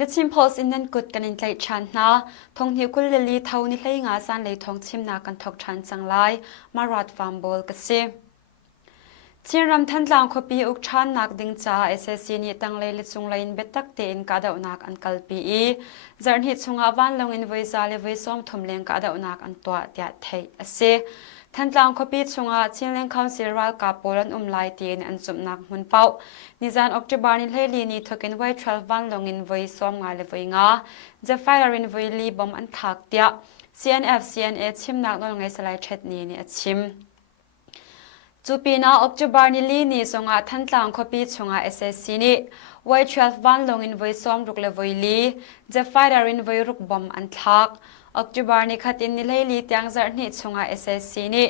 The Chimples in den good kan in tlai chan na thong hi kul li thau ni hlei nga Zaanlei Thawngchimnak kan thok than Zaanlei marat farm bol ka se Chinram than khopi uk than nak ding cha SSC ni tanglei li chung lain betak te in ka dau nak an kalpi I zarn hi chunga van long in voisa le voisom thomleng ka dau nak an twa tia thei ase than khopi chunga Chinleng Council ral ka polan lai tin an chumnak mun pau nizan October ni hleli ni thokin wai 12 van long in voisom nga le voinga the fire in voili bom an thak tia CNF CNA chimnak nol ngai salai that ni achim Chupina October ni li ni songa thantlang khopi chunga SSC ni wai 12 van long in voisom ruk le voili the fire in voi ruk bom an thak October ni khatin ni leili tiang zar ni chunga SSC ni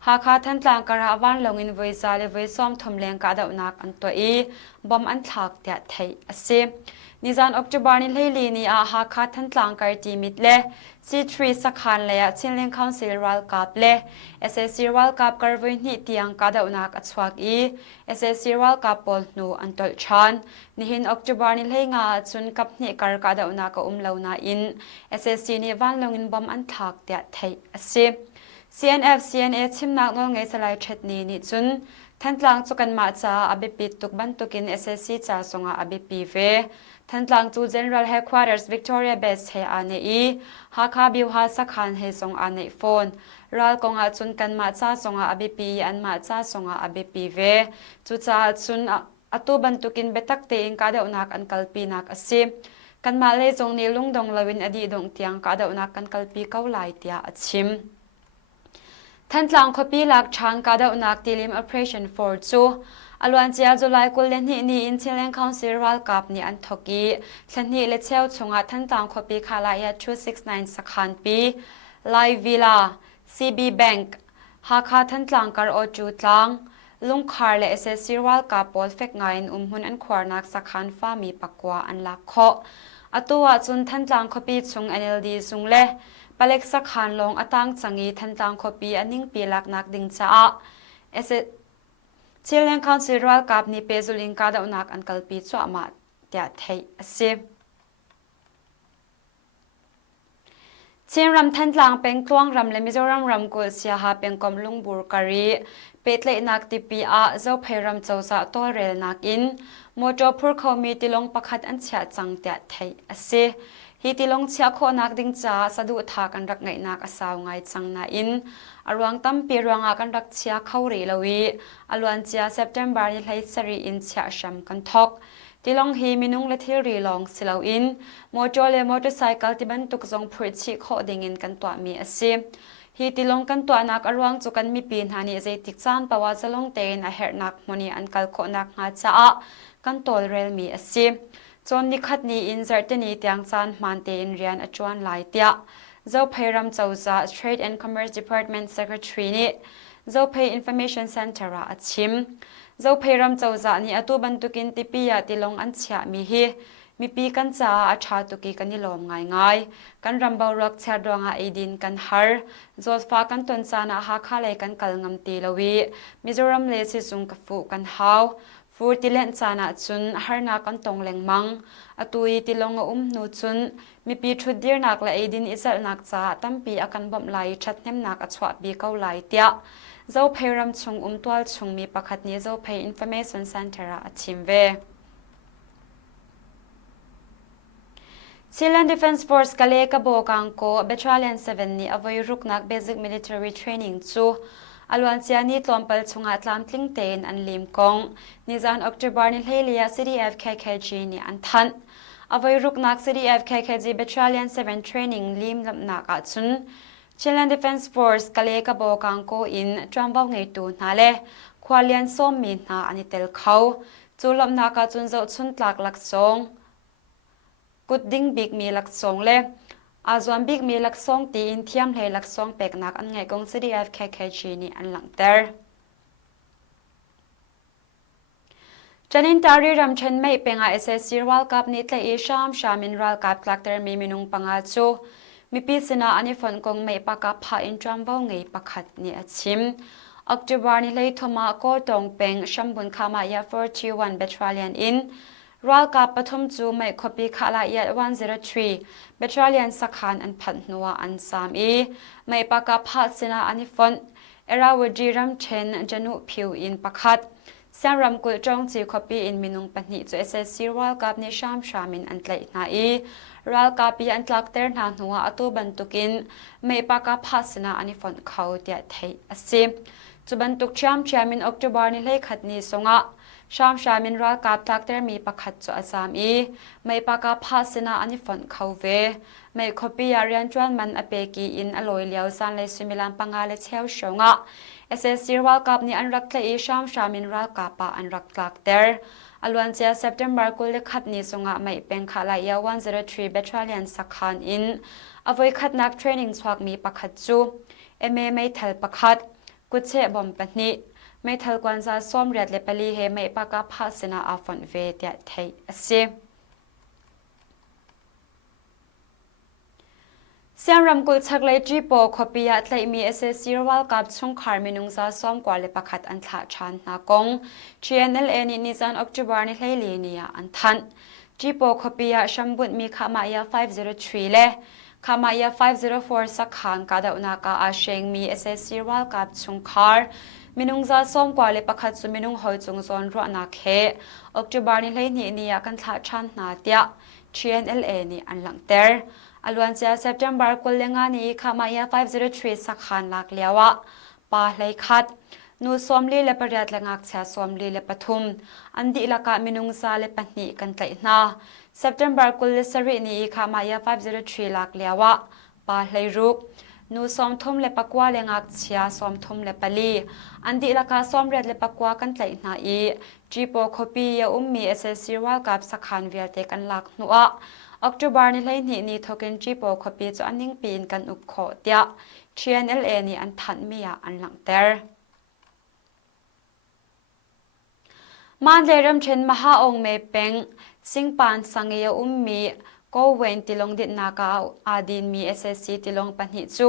ha kha thantlang kara van long in voisa le voisom thomleng ka dau nak an to I bom an thak tia thei ase nizan October ni leili ni a ha kha thantlang kar ti mit le C3 sakhan le ya Chinleng Council ral kap le SSC ral kap kar voi ni tiang ka dau nak achwak I SSC ral kap pol nu an tol chan ni hin October ni lenga chun kap ni kar ka dau na ka lo na in SSC ni van long in bom an thak tia thei ase CNF CNA chimnak nol ngai salai that ni chun thantlang chukan ma cha abepi tukban tukin SSC cha songa abepi ve thantlang chu General Headquarters Victoria Base he ane I hakha biwha sakhan he song ane phone ral konga chun kan ma cha songa abepi an ma cha songa abepi ve chu cha chun atuban tukin betak te in ka dau nak an kalpi nak ase kan ma le jong ni lungdong lawin adi dong tiang ka dau nak kan kalpi kaulai tia achim Thantlang khopi lak chan ka dau nak tilim operation for chu alwan chia July kul le ni in Chinleng Council ral kap ni an thoki thlani le cheu chunga thantlang khopi khala ya 269 sakhan pi Live Villa CB Bank hakha thantlang kar o chu tlang lungkhar le SSC ral kap pol fek ngain hun an khwarnak sakhan fa mi pakwa an la kho atuwa chun thantlang khopi chung NLD chung le Palek sakhan long atang changi thantlang khopi aning pilak nak ding cha a Chinleng Council ral kap ni pezulin ka dau nak an kalpi chu ama tia thei ase Chinram thantlang pengtluang ram le Mizoram ram kul sia ha pengkom lungbur kari petle nak tipi a zo phairam chawsa tolrel nak in moto phur khomi tilong pakhat an chha chang tia thei ase hi tilong chia kho nak ding cha sadu tha kan rak ngai nak asaw ngai changna in arwang tam pi rawanga kan rak chia khawri lowi alwan chia September ni hlai sari in chia sham kan thok tilong hi minung le thil ri long silo in motorcycle ti ban tuk zong phur chi kho ding in kan twa mi ase hi tilong kan twa nak arwang chu kan mi pin hani je tik chan pawa chalong ten a her nak moni an kal kho nak nga cha a kan tol rel mi ase chon ni khat ni in zartani tiang chan man te in rian achuan lai tia zo phairam chawza Trade and Commerce Department Secretary ni zo phai Information Center a achim zo phairam chawza ni atu bantukin tipia tilong an chha mi hi mi pi kan cha a tha tuki kanilom ngai kan rambau rak chha ronga edin kan har zo fa kan ton chana ha khale kan kalngam ti lowi Mizoram le si chung ka fu kan hau Furtilen chana chun harna kan tongleng mang atui tilong nu chun mi pi thudir nak la edin isal nak cha tampi akan bom lai thatnem nak achwa bi kau lai tia zo phairam chung twal chung mi pakhat ni zo phai Information Center a chimve Chilean Defence Force kale ka bokang ko Battalion 7 ni avoi ruknak basic military training chu alwan sia ni tlompal chunga tlam tling ten an lim kong nizan October ni hlelia CDF KKG ni an than avoi ruknak CDF KKG Battalion 7 training lim lamna ka chun Chilean Defence Force kale ka bokang ko in trambau ngei tu na le khwalian som mi na ani tel khau chulam na ka chun zo chun tlak lak song kut ding big mi lak song le azwan big mi lak song ti in thiam hle lak song pek nak an ngai kong CDF KKG ni an lang ter chanin tari ram chen mai penga SSC World Cup ni tle e shamin World Cup klakter mi minung panga chu mi pi sina ani fon kong mai paka pha in trambo ngei pakhat ni achim October ni lei thoma ko tong peng shambun khama ya 41 battalion in รัลกับปฐมจูไม่คบีขาลาย103 Battalion สักขันอันพันนัวอันสามไม่ปากกับพัดสินาอันฟอนเอราวจีรัมเชนจันุผิวอินปักขัดเสียงรำกุลจงจีคบีอินมินุงปนิจูSSC รัลกับนิชามชามินอันไลนารัลกับปีอันตลักเตอร์นาหัวอตุบันตุกินไม่ปากกับพัดสินาอันฟอนเขาเดียไทยอสิจุบันตุกชามชามินออกตุบาร์นิเลขัดนิสงะชามชามินรัลกับตลักเตอร์มีปักขัดจูอาสามไม่ปากกับพัดสินาอันฟอนเขาเวไม่คบีอาเรียนจวนมันอเปกีอินอลอยเลียวซันเลยสุมิลังปังอาเลเชลชงะSSC รัลกับนี่อันรักเลยชามชามินรัลกับปะอันรักตลักเตอร์อลวันเจ้า September กุลขัดนิสงะไม่เป็นขาลาย103 Battalion สักขันอินอวัยขัดนักเทรนนิ่งสวักมีปักขัดจูไม่ทัลปักขัดกุเชบอมปนิไม่ทัลกวนซาส้มเรียดเลปลีเฮไม่ปากกับพัสนาอาฟอนเวเดียไทยเสียงรำกุลชักเลยจีโปคบียะไลมีSSC รัลกับชงคาร์มินุงซาส้มกว่าเลปักขัดอันทะชันนากง GNLA นิจันออกจุบาร์นิไลลีนียอันทันจีโปคบียะชัมบุตมีขามายา503เลขามายา504สักขันกาดาอุนากาอาเชงมีSSC รัลกับชงคาร์มินุงซาส้มกว่าเลปักขัดสุมินุงหอยจงซอนรัวนาเคออกจุบาร์นิไลนียกันทะชันนาเตีย GNLA นี่อันหลังเตอร์อลวันเจ้า September กุลเลงานีขามายา503สักขันลักเลียวะปาเลยขัดนูสอมลีเลปริยัดเลงักเสียสอมลีเลปทุมอันดีละกามินุงซาเลปนีกันไตนา September กุลเลสรีนีขามายา503ลักเลียวะปาเลยรุกนูสอมทุมเลปกวาเลงักเสียสอมทุมเลปลีอันดีละกาสอมเรียดเลปกวากันไตนาจีโปคบียามี SSC รัลกับสักขันเวียเตกันลักนัวออกจุบาร์นิไลนี่ทกินจีโปคบีจะอันนิ่งปีนกันอุบโคเตีย GNLA นี่อันทันมียอันหลังเตอร์มันเลรมเชนมหาองค์เมเปงสิงปานสังเยมีก็เวนติลงดินนากาอาดินมี SSC ติลงปันหิจู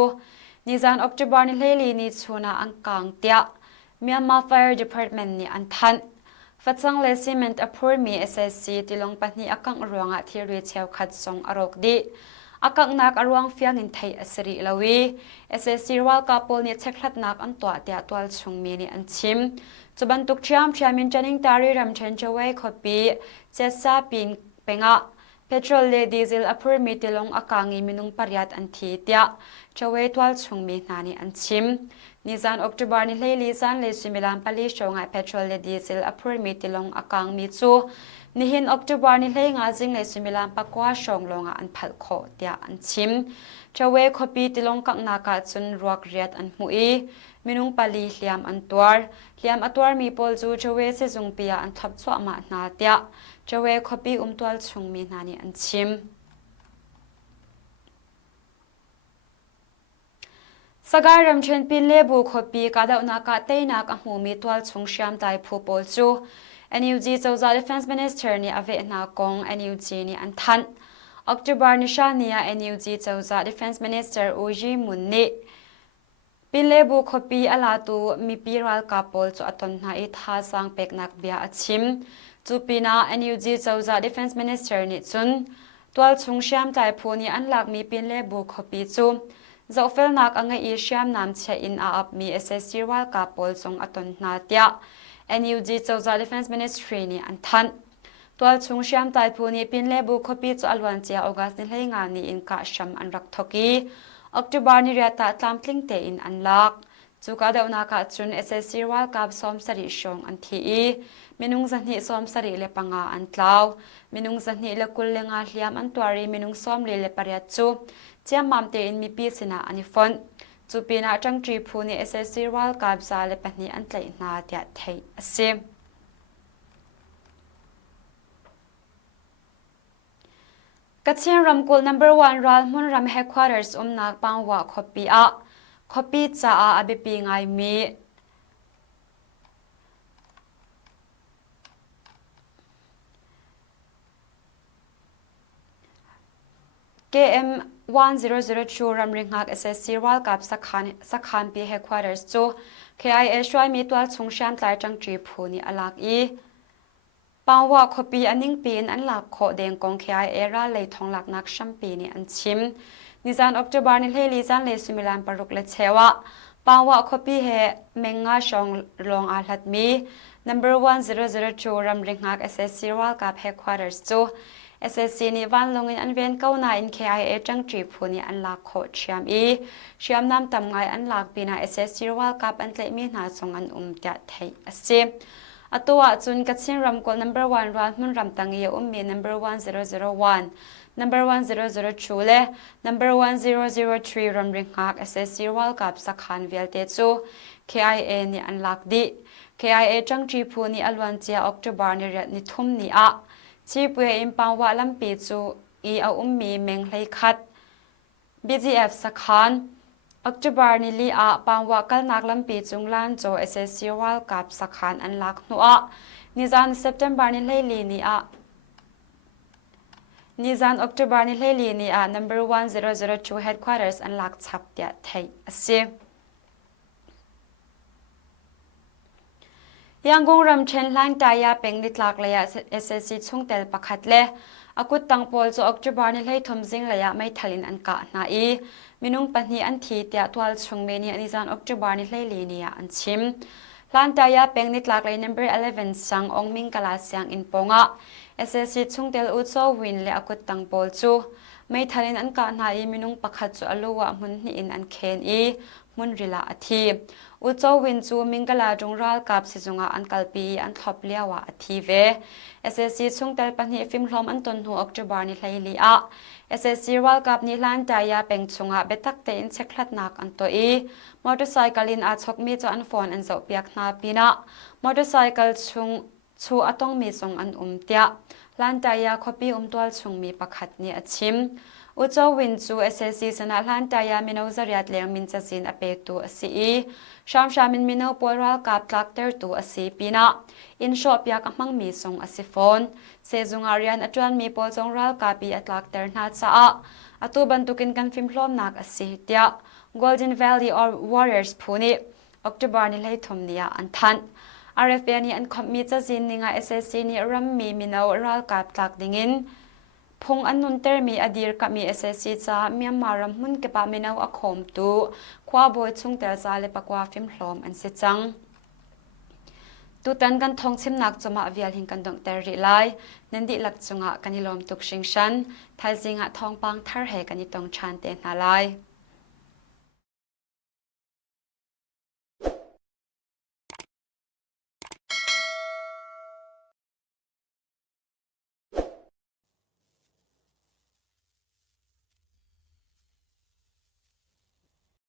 นิจานออกจุบาร์นิไลนี่ชวนาอังกังเตียMyanmar Fire Department นี่อันทันฟัดซังเลซิเมนต์อพูร์มี SSC ติลงปันนี้อากังรวงอาที่รีเชลขัดส่งอารกดีอากังนักอรวงฟิอานินไทยอสริลาวี SSC รัลกับโพลนี่เช็คลัดนักอันตัวเดียตัวชงมีนี่อันชิมจุบันตุกชามมินจันิงตารีรำเชนเจวัยคบีเจสซาปินเปงะเพโตรเลดีเซลอพูร์มีติลงอากังอีมินุงปริยัดอันทีเดียเจวัยตัวชงมีนานี่อันชิมนิจานออกจุบาร์นิเลลีซันเลสุมิลันปาลิชงไอเพโตรเลดีเซลอพูร์มีติลงอากังมิจูนิหินออกจุบาร์นิเลงอาจิงเลสุมิลันปากว่าชงลงอันพัลโคเดียอันชิมเจวัยคบีติลงกักนากาจุนรักเรียดอันมุยมินุงปาลีเลียมอันตัวเลียมอันตัวมีปอลจูเจวัยเซซุงเปียอันทับชัวมานาเดียเจวัยคบีตัวชงมีนานีอันชิมสกายรำเชนปินเลบุขบีกาดาอุนากาเตนักอหูมีตัวชงเชียมไตผู้ปอลจู NUG เจ้าจ่า Defense Minister นี่อเวนากง NUG นี่อันทันออกจุบาร์นิชานีย NUG เจ้าจ่า Defense Minister อูจีมุนนี่ปินเลบุขบีอลาตูมีปีรัลกาปอลจูอัตนนาอิทาสังเป็กนักเบียอชิมจูปีนา NUG เจ้าจ่า Defense Minister นี่จุนตัวชงเชียมไตผู้นี่อันหลักมีปินเลบุขบีจูจะเฟลนักอังเอียชามนำเชอินอาบมี SSC รัลกับปอลซงอัตนนาเตีย NUG เจ้าจ่า Defense Ministry นี่อันทันตัวชงชามไตผู้นี้ปินเลบุคบีจอลวันเจียออกัสนิเลงานนี้อินกาชัมอันรักทกีออกจุบาร์นิเรียตาตามพลิงเตอินอันลักจูกาเดวนาคาจุน SSC รัลกับซอมสริชงอันทีมินุงสันนิซอมสริเลปังอาอันตลาวมินุงสันนิเลกุลเลงาเลียมอันตัวรีมินุงซอมลีเลปริยัตจูเจ้ามามเตอินมีปีสินาอันิฟอนจูปีนาจังจีพูนี SSC รัลกับซาเลปนีอันไตนาเดียไทยอซิมกัจเชียงรำกุล number 1รัลมุนรำ headquarters นักปังว่าคบีจ้าอาเบปีไงมีKM 1002รำริงหัก SSC รัลกับสักขันปี headquarters จู KIA ช่วยมีตัวชงแชมป์ไตจังจีพูนีอลัก ปาวะคปีอันนิ่งปีนอันหลักโคเดงกองเคไอเอราเลยทองหลักนักชัมปีนี่อันชิมนิจานออกจากบาร์นิเลลิจานเลสุมิลานปารุกเลเชวะปาวะคปีเฮเมงาชองลองอาลัดมี number 1002 รำริงหัก SSC รัลกับ headquarters จู SSC นี่วันลงอินอันเวนเก้าหน้าอิน KIA จังจีพูนี่อันหลักโคเชียมเชียมน้ำตำไงอันหลักปีน่ะ SSC รัลกับอันเตมีหน้าส่งอันเตะไทยเสียอัตัวจุนกัดเชียนรำกอล number 1รันมุนรำตังเยมี number 1001 number 1002 เล number 1003 รำริงหัก SSC รัลกับสักขันเวลเตจู KIA นี่อันหลักดี KIA จังจีพูนี่อัลวันเจียออกจากบาร์นี่เรียดนี่ทุ่มนี่อะชีพเวอิมปาวะลำปีจูเอามีเมงเลยคัด BGF สักขันออกจากบาร์นี่ลีอะปาวะกัลนักลำปีจุงล้านโจ SSC รัลกับสักขันอันหลักนัวนิจาน September นี่เลยลีนี่อะนิจานออกจากบาร์นี่เลยลีนี่อะ number 1002 headquarters อันหลักชับเดียไทยเสียยังกงรำเชนล้างตายาเป็นนิดหลักเลยSSC ช่วงเตลประคัดเล่อากุตังโพลจะออกจากบาร์นี่เลยทมซิงเลยไม่ทลินอันกะนามินุงปัญหาอันทีเตียตัวช่วงเมนี่นิจานออกจากบาร์นี่เลยลีนี่อันชิมล้างตายาเป็นนิดหลักเลย number 11สังองมิงกลาเสียงอินปงะ SSC ช่วงเตลอุโซวินเลยอากุตังโพลจูไม่ทลินอันกะนามินุงประคัดจะอลัวมุนนี่อินอันเคนมุนริลาอธีอุจวินจูมิงกลาจงรัลกับสิจงอันกัลปีอันทบเลียวะอธีเว SSC ช่วงเตลปันหีฟิมลอมอันตนหัวออกจากบาร์นี่เลยลีอะ SSC รัลกับนิลันตายาเป็นชงะเบตักเตอินเช็คลัดนักอันตัวมอเตอร์ไซค์ลินอาชกมีจอันฟอนอันเจ้าเปียกนาปีนะมอเตอร์ไซค์ชงชูอัตองมีทรงอันเตียลันตายาคบีตัวชงมีประคัดนี่อชิมอุจวินจู SSC สนาลันตายามินาวจริยัดเลียงมินจัสินอเปตูอสีชามมินมินาวปวรัลกับทรัคเตอร์ตูอสีปีนะอินชอปยากมังมีทรงอสิฟอนเซจุงอารียนอจวนมีปวจงรัลกับปีอัตลักเตอร์นาจ้าอตูบันตุกินกันฟิมพลอมนักอสีเตีย Golden Valley or Warriors พูนี่ออกจากบาร์นี่เลยทมเนี่ยอันทันRFA นี่อันคอมมีจัสินนี่งา SSC นี่รัมมีมินาวรัลกับทลักดิ่งินพงอันนุนเตอร์มีอดีตกับมี SSC จ้าเมียมารำมุนเก็บปามินาวอคมตูคว้าบอยช่วงเตลซาเลปกว่าฟิมหลอมอันเสจังตุตันกันทองชิมนักจมาเวียลหิงกันดงเตอริไลนันดิลักจงะกันนิลอมตุกชิงชันไทยจิงะทองปังทาร์เฮกันนิตองชันเตนาไล